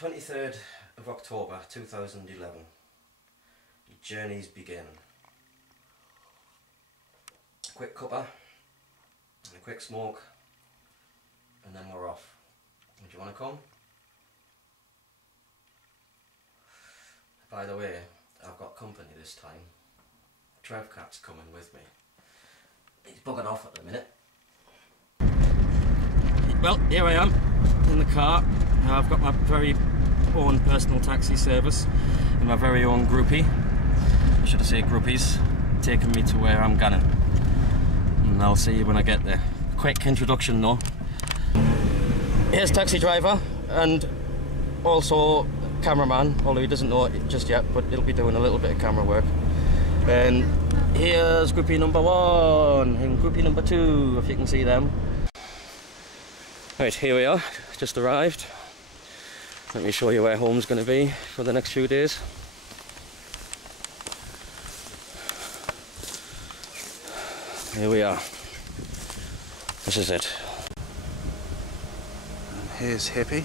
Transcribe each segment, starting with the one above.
23rd of October 2011. Journeys begin. A quick cuppa and a quick smoke and then we're off. Do you want to come? By the way, I've got company this time. Trev Cat's coming with me. He's bugging off at the minute. Well, here I am in the car. I've got my very own personal taxi service and my very own groupie, should I say groupies, taking me to where I'm going. And I'll see you when I get there. Quick introduction though. Here's taxi driver and also cameraman, although he doesn't know it just yet, but he'll be doing a little bit of camera work. And here's groupie number 1 and groupie number 2, if you can see them. Right, here we are, just arrived. Let me show you where home's going to be for the next few days. Here we are. This is it. And here's Hippie.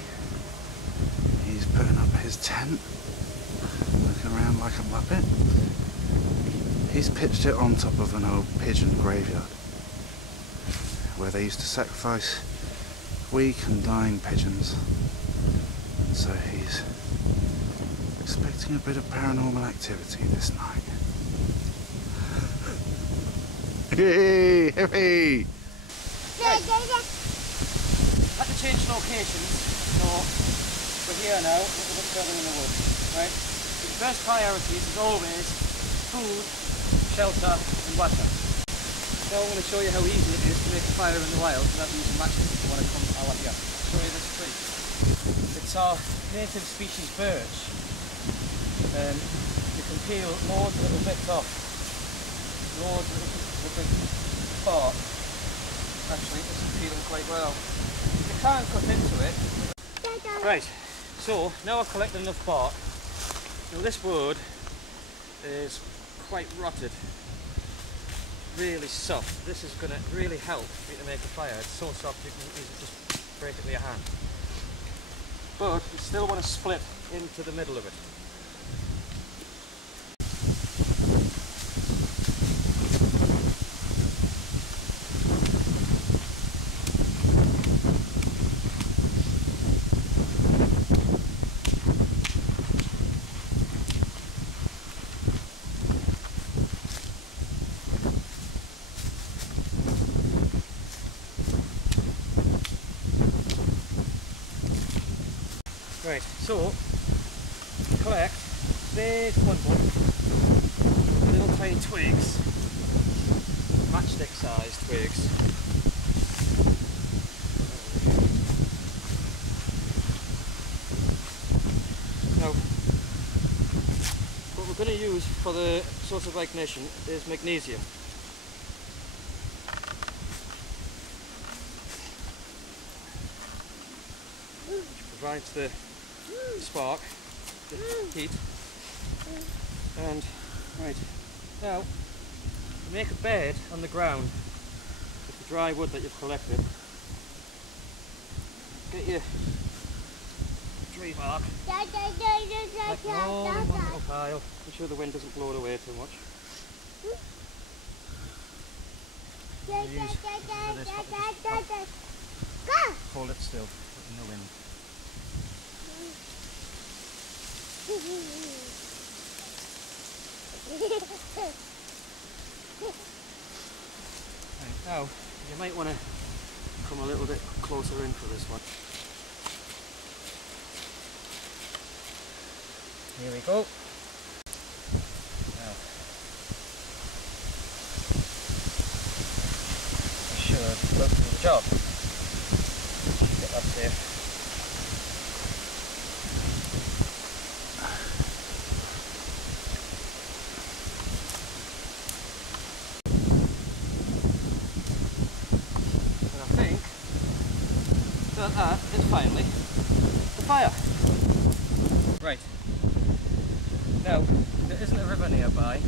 He's putting up his tent, looking around like a muppet. He's pitched it on top of an old pigeon graveyard, where they used to sacrifice weak and dying pigeons. And so he's expecting a bit of paranormal activity this night. Hey, Hippie! Right. Had to change locations, so we're here now, a little bit further in the woods, right? The first priorities is always food, shelter and water. Now I'm going to show you how easy it is to make a fire in the wild without using matches if you want to come out here. I'll show you this tree. It's our native species birch. You can peel loads of little bits off. Loads of little pieces of the big bark. Actually, this is peeling quite well. You can't cut into it. Right, so now I've collected enough bark. Now this wood is quite rotted, really soft. This is going to really help you to make a fire. It's so soft you can easily just break it with your hand. But you still want to split into the middle of it. Right, so collect big bundle, little tiny twigs, matchstick sized twigs. Now, what we're going to use for the source of ignition is magnesium. Which provides the spark, the heat, and right now make a bed on the ground with the dry wood that you've collected. Get your tree bark, like all in one little pile. Make sure the wind doesn't blow it away too much. Hold it still, in the wind. Right, now, you might want to come a little bit closer in for this one. Here we go. Now, I should look for the job. Get that safe. That is finally the fire. Right. Now, there isn't a river nearby.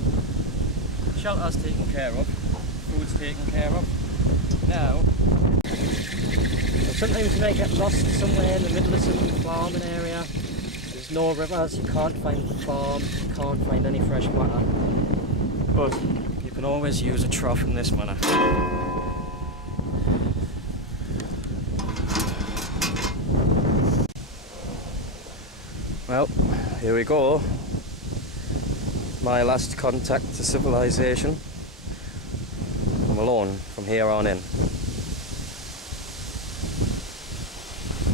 Shelter's taken care of. Food's taken care of. Now, sometimes you might get lost somewhere in the middle of some farming area. no rivers, you can't find farms, you can't find any fresh water. But you can always use a trough in this manner. Well, here we go. My last contact to civilization. I'm alone from here on in.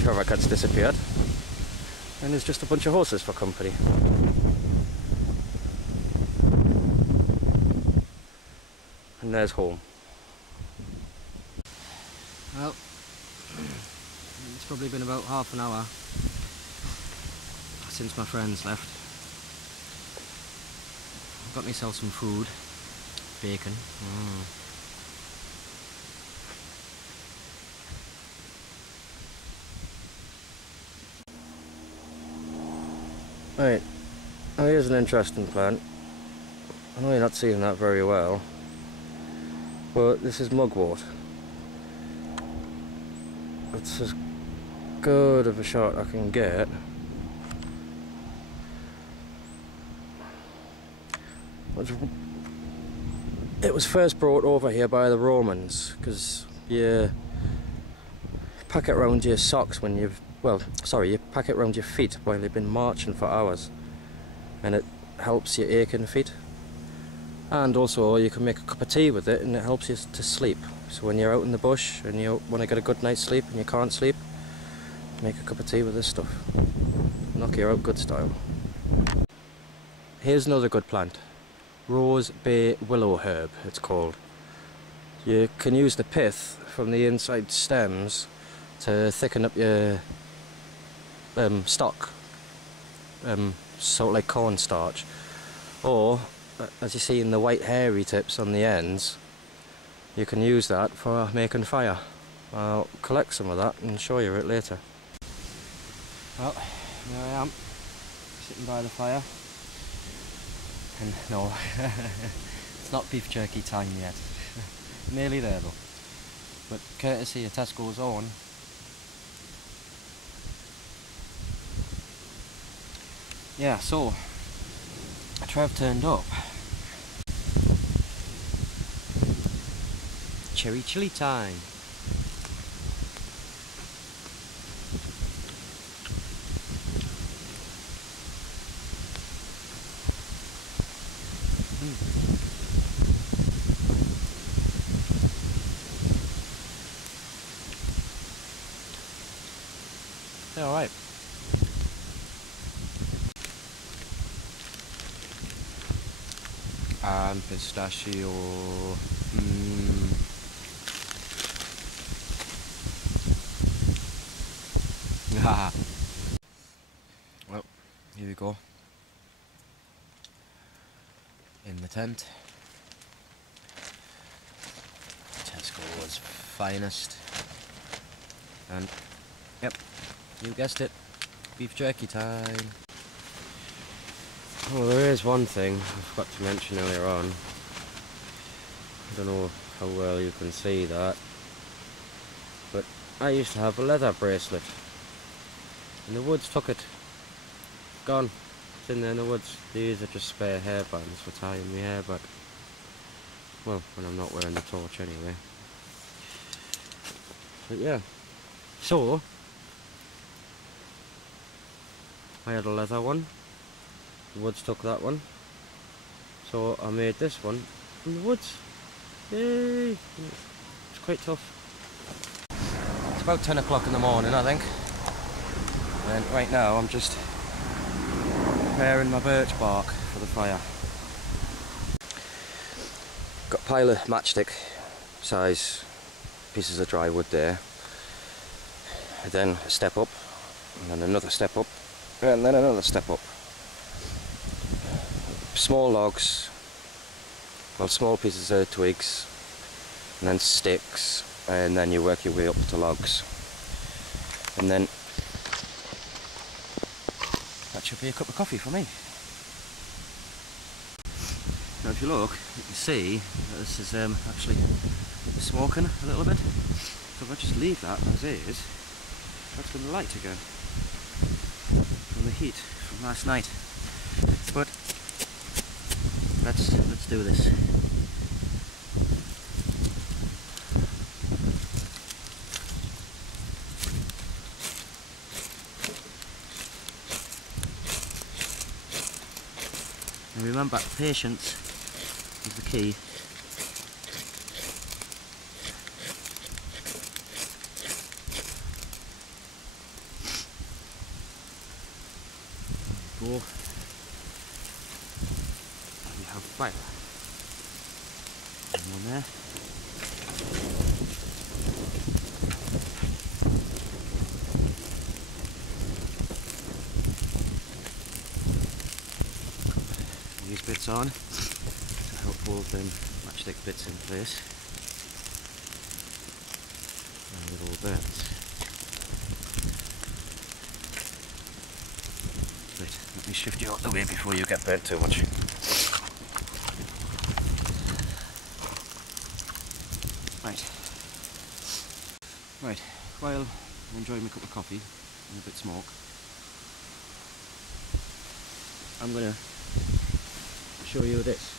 Trevor Cat's disappeared. And there's just a bunch of horses for company. And there's home. Well, it's probably been about half an hour since my friends left. I've got myself some food. Bacon. Right, now here's an interesting plant. I know you're not seeing that very well, but this is mugwort. It's as good of a shot I can get. It was first brought over here by the Romans, because you pack it around your socks when you've, well, sorry, you pack it around your feet while you've been marching for hours, and it helps your aching feet. And also you can make a cup of tea with it and it helps you to sleep. So when you're out in the bush and you want to get a good night's sleep and you can't sleep, make a cup of tea with this stuff. Knock you out good style. Here's another good plant. Rose Bay Willow Herb, it's called. You can use the pith from the inside stems to thicken up your stock, sort of like cornstarch. Or, as you see in the white hairy tips on the ends, you can use that for making fire. I'll collect some of that and show you it later. Well, here I am, sitting by the fire. And no, it's not beef jerky time yet. Nearly there though. But courtesy of Tesco's own, yeah, so Trev turned up. Cherry chili time. They're alright. And pistachio. Well, here we go. In the tent. Tesco's finest. And, yep, you guessed it, beef jerky time. Well, there is one thing I forgot to mention earlier on. I don't know how well you can see that, but I used to have a leather bracelet. And the woods took it. Gone. It's in there in the woods. These are just spare hairbands for tying my hair back. Well, when I'm not wearing the torch anyway. But yeah. So, I had a leather one. The woods took that one. So I made this one from the woods. Yay! It's quite tough. It's about 10 o'clock in the morning, I think. And right now I'm just preparing my birch bark for the fire. Got a pile of matchstick size pieces of dry wood there. And then a step up, and then another step up, and then another step up. Small logs, well, small pieces of twigs, and then sticks, and then you work your way up to logs. And then that should be a cup of coffee for me. Now if you look, you can see that this is actually smoking a little bit. So if I just leave that as is, that's going to light again. And the heat from last night. But let's do this. And remember, patience is the key. Go. And we have fire. And one there. These bits on to help hold them matchstick bits in place. And little burns. Right, let me shift you out the way before you get burnt too much. Right, while I'm enjoying my cup of coffee and a bit of smoke, I'm going to show you this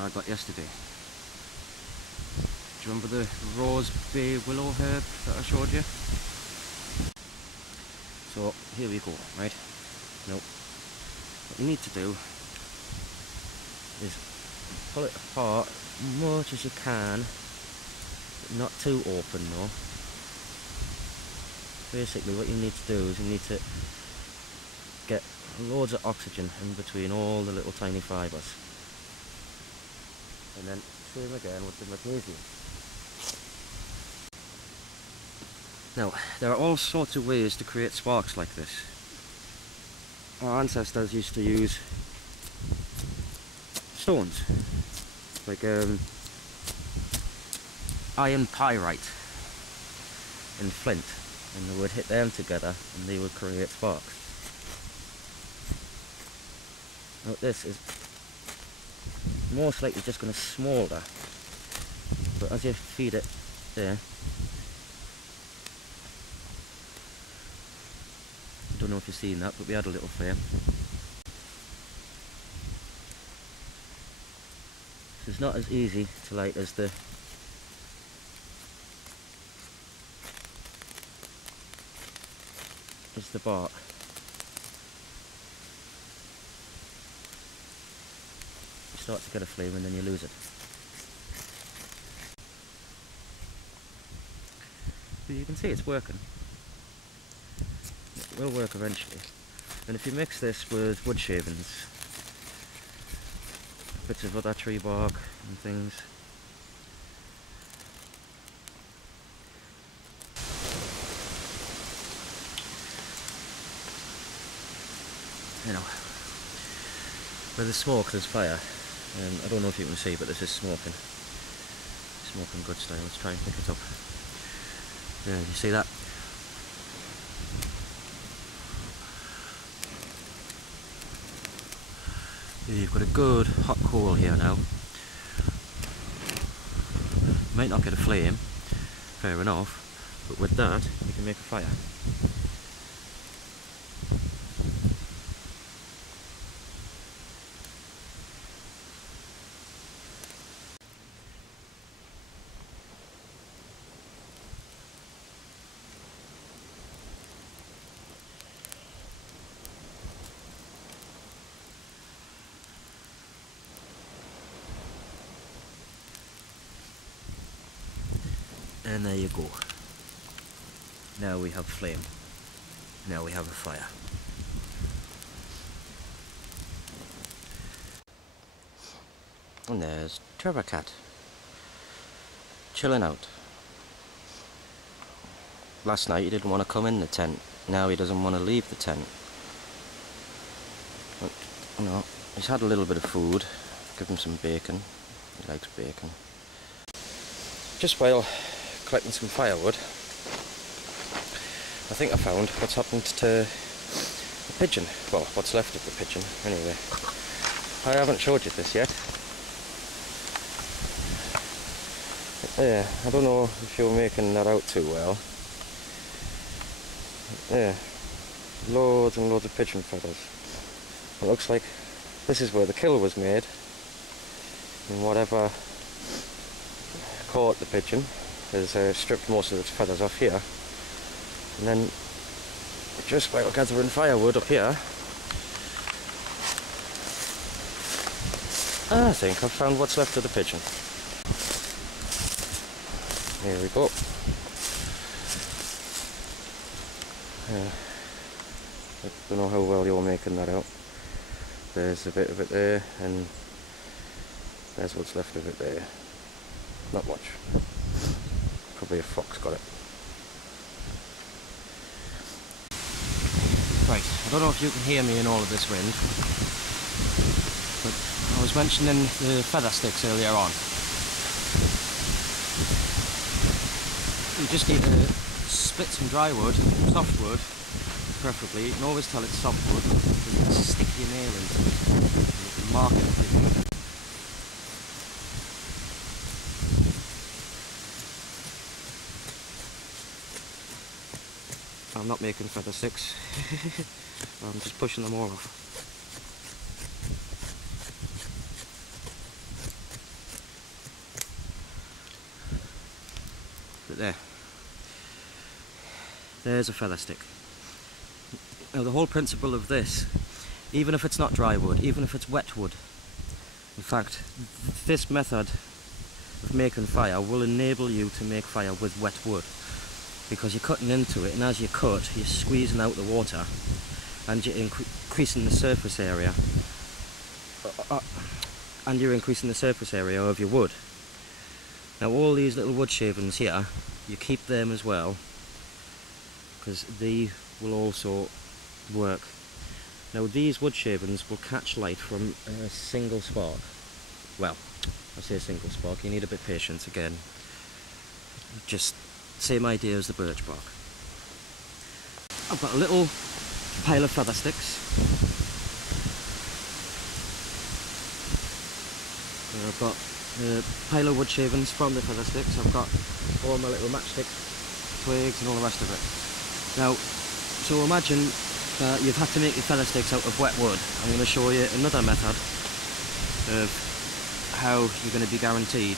I got yesterday. Do you remember the rose bay willow herb that I showed you? So here we go, right? Now, what you need to do is pull it apart as much as you can, but not too open though. Basically what you need to do is you need to get loads of oxygen in between all the little tiny fibres. And then same again with the magnesium. Now, there are all sorts of ways to create sparks like this. Our ancestors used to use stones, like iron pyrite and flint, and they would hit them together and they would create sparks. Now this is most likely just going to smoulder, but as you feed it there, I don't know if you've seen that, but we had a little flame. So it's not as easy to light as the bark. You start to get a flame and then you lose it. So you can see it's working. It will work eventually. And if you mix this with wood shavings, bits of other tree bark and things, you know, where there's smoke there's fire. I don't know if you can see, but this is smoking good style. Let's try and pick it up. Yeah, you see that? You've got a good hot coal here now. Might not get a flame, fair enough, but with that you can make a fire. And there you go. Now we have flame. Now we have a fire. And there's Trevor Cat, chilling out. Last night he didn't want to come in the tent. Now he doesn't want to leave the tent. But, you know, he's had a little bit of food. Give him some bacon. He likes bacon. Just while collecting some firewood, I think I found what's happened to the pigeon. Well, what's left of the pigeon, anyway. I haven't showed you this yet. Yeah, I don't know if you're making that out too well. Yeah, loads and loads of pigeon feathers. It looks like this is where the kill was made, and whatever caught the pigeon has stripped most of its feathers off here, and then just while gathering firewood up here, I think I've found what's left of the pigeon. Here we go. I don't know how well you're making that out. There's a bit of it there, and there's what's left of it there. Not much. Probably a fox got it. Right, I don't know if you can hear me in all of this wind, but I was mentioning the feather sticks earlier on. You just need to split some dry wood, soft wood, preferably. You can always tell it's soft wood because you can stick your nail into it and you can mark it with your finger. I'm not making feather sticks, I'm just pushing them all off. But there's a feather stick. Now the whole principle of this, even if it's not dry wood, even if it's wet wood, in fact this method of making fire will enable you to make fire with wet wood, because you're cutting into it, and as you cut you're squeezing out the water and you're increasing the surface area of your wood. Now all these little wood shavings here, you keep them as well because they will also work. Now these wood shavings will catch light from a single spark. Well, I say a single spark, you need a bit of patience again. Just same idea as the birch bark. I've got a little pile of feather sticks. I've got a pile of wood shavings from the feather sticks. I've got all my little matchstick twigs and all the rest of it. Now, so imagine that you've had to make your feather sticks out of wet wood. I'm going to show you another method of how you're going to be guaranteed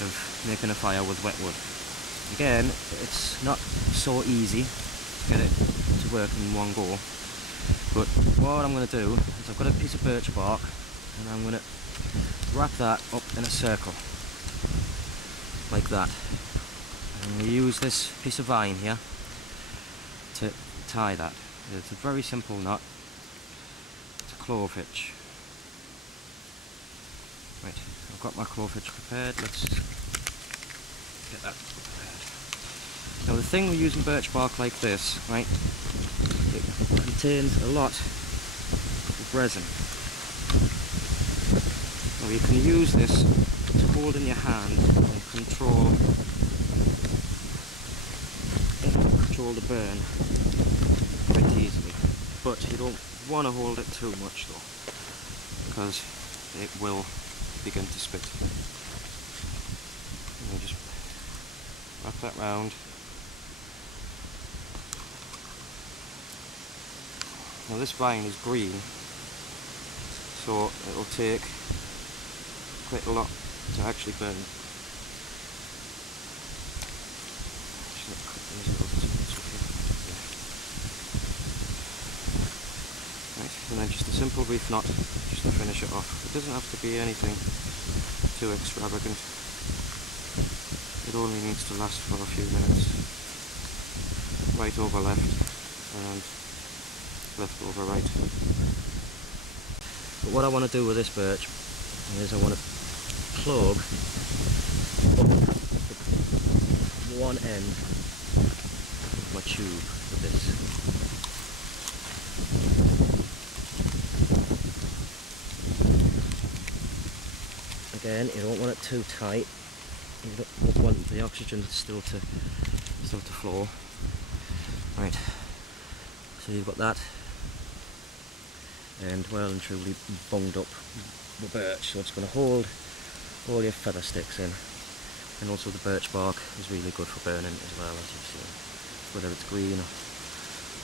of making a fire with wet wood. Again, it's not so easy to get it to work in one go, but what I'm going to do is I've got a piece of birch bark and I'm going to wrap that up in a circle like that. And we use this piece of vine here to tie that. It's a very simple knot. It's a clove hitch. Right, I've got my clove hitch prepared. Let's get that prepared. Now the thing with using birch bark like this, right, it contains a lot of resin. Now you can use this to hold in your hand and control the burn quite easily, but you don't want to hold it too much though, because it will begin to spit. And just wrap that round. Now this vine is green, so it'll take quite a lot to actually burn. And then just a simple reef knot just to finish it off. It doesn't have to be anything too extravagant. It only needs to last for a few minutes. Right over left and left over right. But what I want to do with this birch is I want to plug up one end of my tube with this. Again, you don't want it too tight. You don't want the oxygen still to flow. Right. So you've got that, and well and truly bunged up the birch, so it's going to hold all your feather sticks in. And also the birch bark is really good for burning as well, as you've seen, whether it's green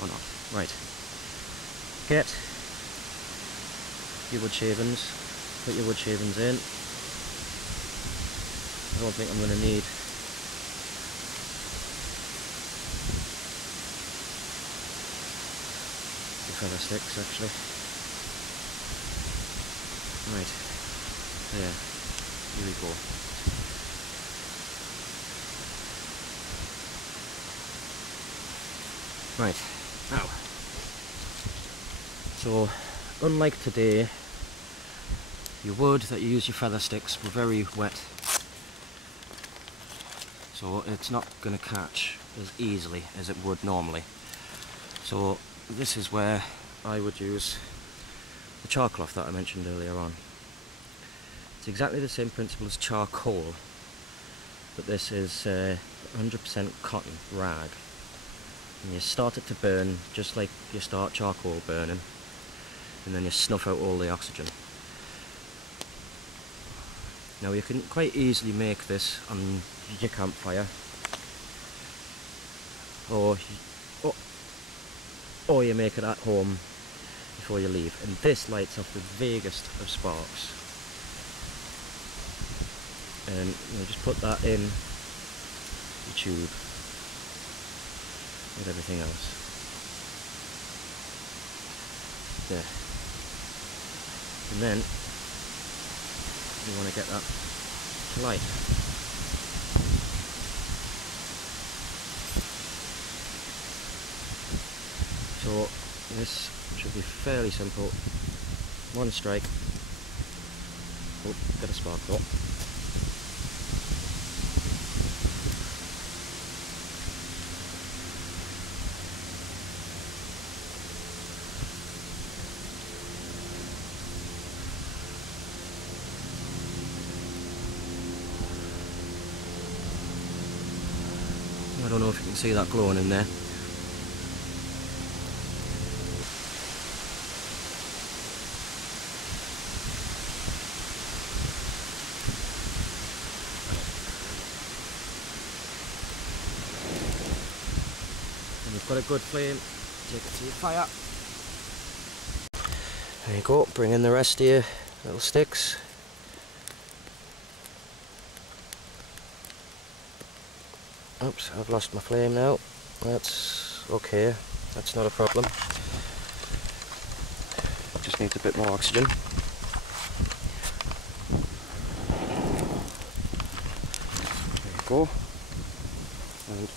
or not. Right. Get your wood shavings. Put your wood shavings in. I don't think I'm going to need the feather sticks actually. Right. There. Here we go. Right, now, so unlike today, your wood that you use your feather sticks were very wet, so it's not going to catch as easily as it would normally. So this is where I would use the char cloth that I mentioned earlier on. It's exactly the same principle as charcoal, but this is 100% cotton rag. And you start it to burn just like you start charcoal burning, and then you snuff out all the oxygen. Now you can quite easily make this on your campfire, or you make it at home before you leave, and this lights up the vaguest of sparks. And you just put that in the tube with everything else. There. And then you want to get that to light. So this should be fairly simple. One strike. Oh, got a spark though. I don't know if you can see that glowing in there. And you've got a good flame, take it to your fire. There you go, bring in the rest of your little sticks. Oops, I've lost my flame now. That's okay, that's not a problem. Just needs a bit more oxygen. There you go. And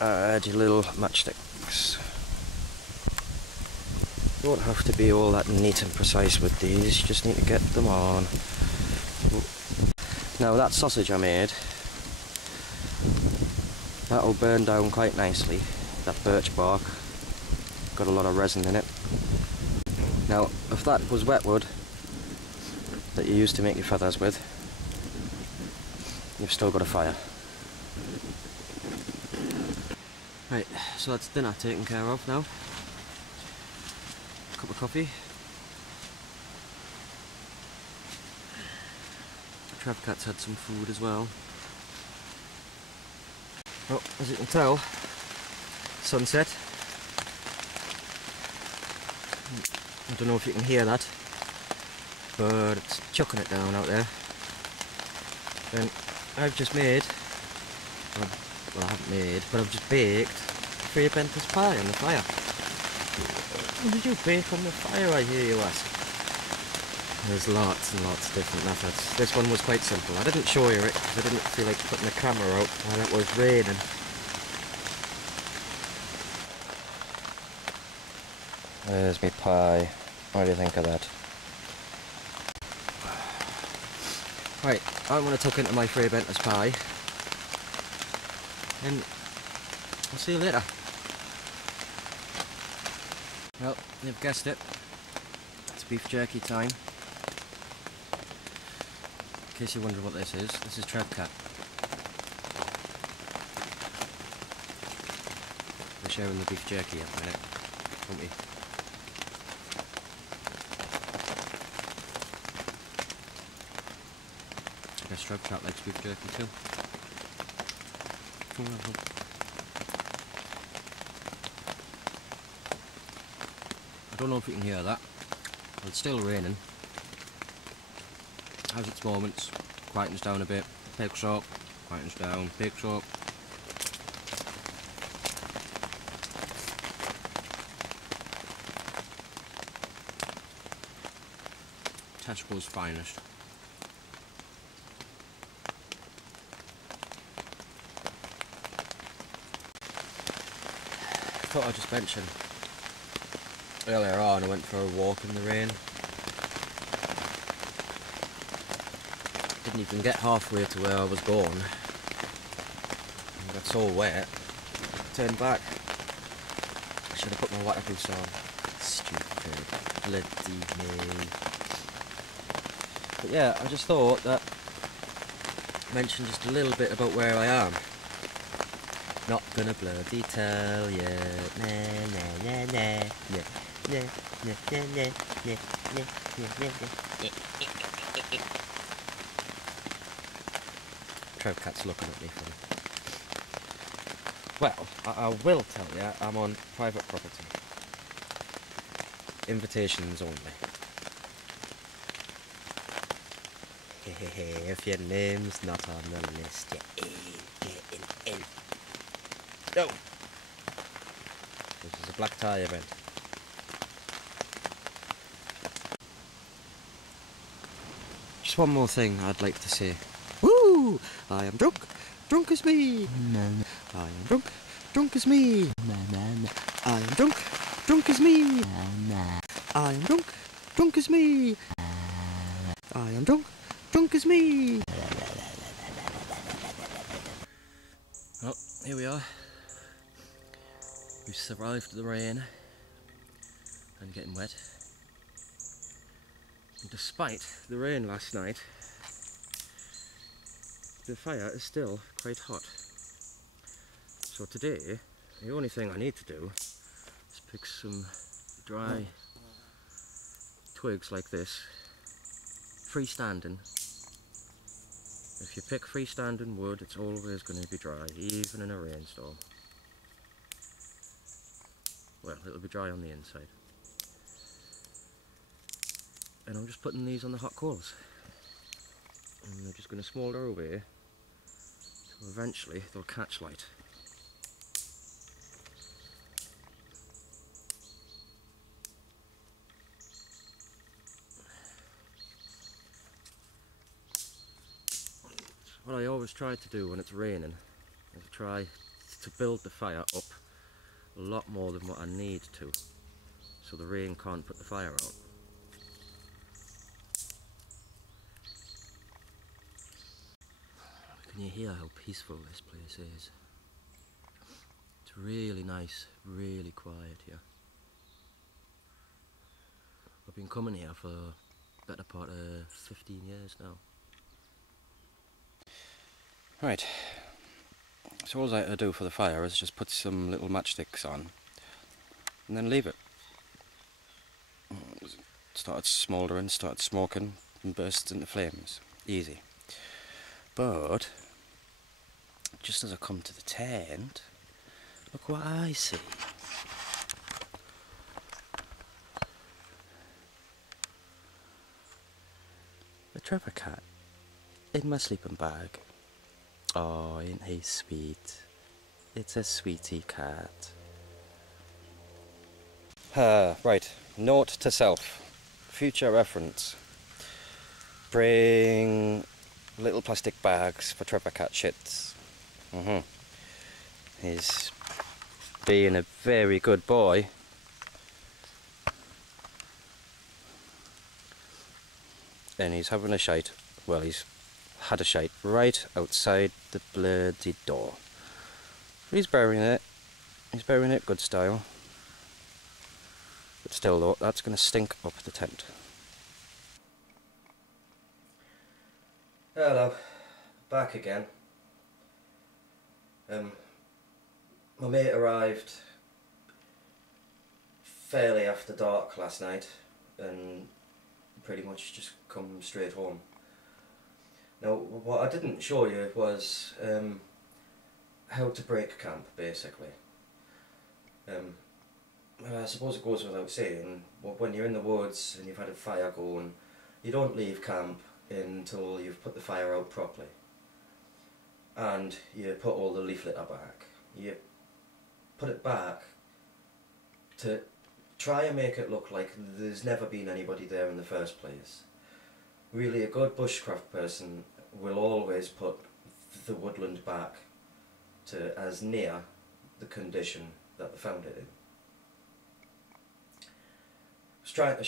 add your little matchsticks. You don't have to be all that neat and precise with these, you just need to get them on. Now that sausage I made, that'll burn down quite nicely, that birch bark, got a lot of resin in it. Now if that was wet wood that you used to make your feathers with, you've still got a fire. Right, so that's dinner taken care of now. Cup of coffee. Travcat's had some food as well. Well, as you can tell, sunset. I don't know if you can hear that, but it's chucking it down out there. And I've just made, well I haven't made, but I've just baked Fray Bentos pie on the fire. What did you bake on the fire, I hear you ask? There's lots and lots of different methods. This one was quite simple. I didn't show you it because I didn't feel like putting the camera out while it was raining. There's my pie. What do you think of that? Right, I'm going to tuck into my Fray Bentos pie. And I'll see you later. Well, you've guessed it. It's beef jerky time. In case you're wondering what this is Travcat. We're sharing the beef jerky at the minute, won't we? I guess Travcat likes beef jerky too. I don't know if you can hear that, but it's still raining. Has its moments, quietens down a bit, picks up, quietens down, picks up. Tesco's finest. I thought I'd just mention, earlier on I went for a walk in the rain. Didn't even get halfway to where I was going. I got so wet, turned back. I should have put my waterproofs on. Stupid, bloody me. But yeah, I just thought that mention just a little bit about where I am. Not gonna bloody tell ya. Na na na na na na na na na na na na. Trev Cat's looking at me funny. Well, I will tell you, I'm on private property. Invitations only. If your name's not on the list, you ain't getting in. No! This is a black tie event. Just one more thing I'd like to say. Woo! I am drunk, drunk as me. I am drunk, drunk as me. I am drunk, drunk as me. I am drunk, drunk as me. I am drunk, drunk as me. Well, here we are. We've survived the rain and getting wet. And despite the rain last night, the fire is still quite hot. So today, the only thing I need to do is pick some dry twigs like this, freestanding. If you pick freestanding wood, it's always going to be dry, even in a rainstorm. Well, it'll be dry on the inside. And I'm just putting these on the hot coals. And they're just going to smoulder away, so eventually they'll catch light. What I always try to do when it's raining is try to build the fire up a lot more than what I need to, so the rain can't put the fire out. Can you hear how peaceful this place is? It's really nice, really quiet here. I've been coming here for the better part of 15 years now. Right, so all I have to do for the fire is just put some little matchsticks on and then leave it. Started smouldering, started smoking and burst into flames. Easy. But just as I come to the tent, look what I see. A Trevor cat in my sleeping bag. Oh, ain't he sweet? It's a sweetie cat. Right, note to self. Future reference. Bring little plastic bags for Trevor cat shits. He's being a very good boy. And he's having a shite. Well, he's had a shite right outside the bloody door. But he's burying it. He's burying it good style. But still though, that's going to stink up the tent. Hello, back again. My mate arrived fairly after dark last night and pretty much just come straight home. Now, what I didn't show you was how to break camp, basically. I suppose it goes without saying, when you're in the woods and you've had a fire going, you don't leave camp until you've put the fire out properly. And you put all the leaf litter back. You put it back to try and make it look like there's never been anybody there in the first place. Really, a good bushcraft person will always put the woodland back to as near the condition that they found it in. I was trying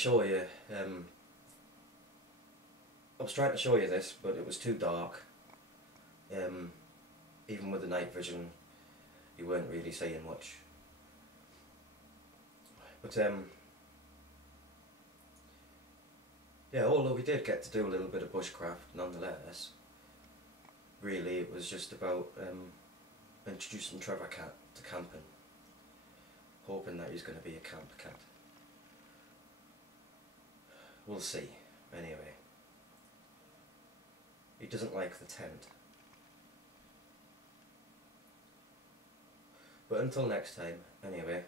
to show you this, but it was too dark. Even with the night vision, you weren't really seeing much. But yeah, although we did get to do a little bit of bushcraft nonetheless, really it was just about introducing Trevor Cat to camping, hoping that he's going to be a camp cat. We'll see, anyway. He doesn't like the tent. But until next time, anyway.